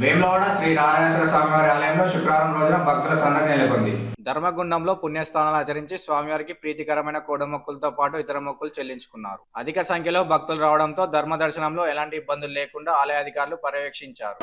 వేములవాడ శ్రీ నారాయణేశ్వర స్వామివారి ఆలయంలో శుక్రవారం రోజున భక్తుల సందడి నెలకొంది. ధర్మగుండంలో పుణ్యస్థానాలు ఆచరించి స్వామివారికి ప్రీతికరమైన కోడమొక్కులతో పాటు ఇతర మొక్కులు చెల్లించుకున్నారు. అధిక సంఖ్యలో భక్తులు రావడంతో ధర్మ దర్శనంలో ఎలాంటి ఇబ్బందులు లేకుండా ఆలయ అధికారులు పర్యవేక్షించారు.